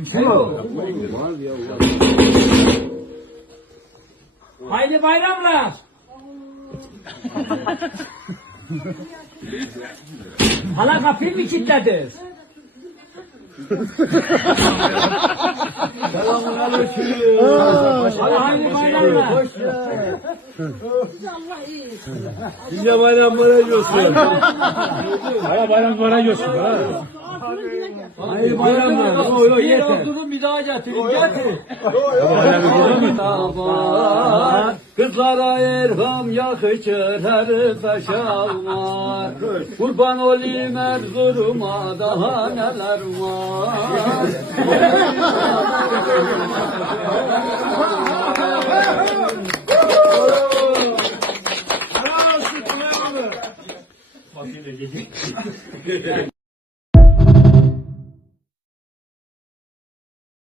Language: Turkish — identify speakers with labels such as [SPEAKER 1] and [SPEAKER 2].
[SPEAKER 1] Kimse yok. Haydi bayramlar. Hala kapıyı mı kilitledin?
[SPEAKER 2] Selamun aleyküm.
[SPEAKER 1] Hala haydi bayramlar.
[SPEAKER 2] Nice bayramlara görsün.
[SPEAKER 3] Hala bayram para görsün. Ha.
[SPEAKER 2] Hayırlı bayramlar. Yo yo yeter.
[SPEAKER 1] oturun bir daha getirin. Getirin.
[SPEAKER 2] Kızlara erham yakışır her taşalma Kurban olayım Erzurum'a daha neler var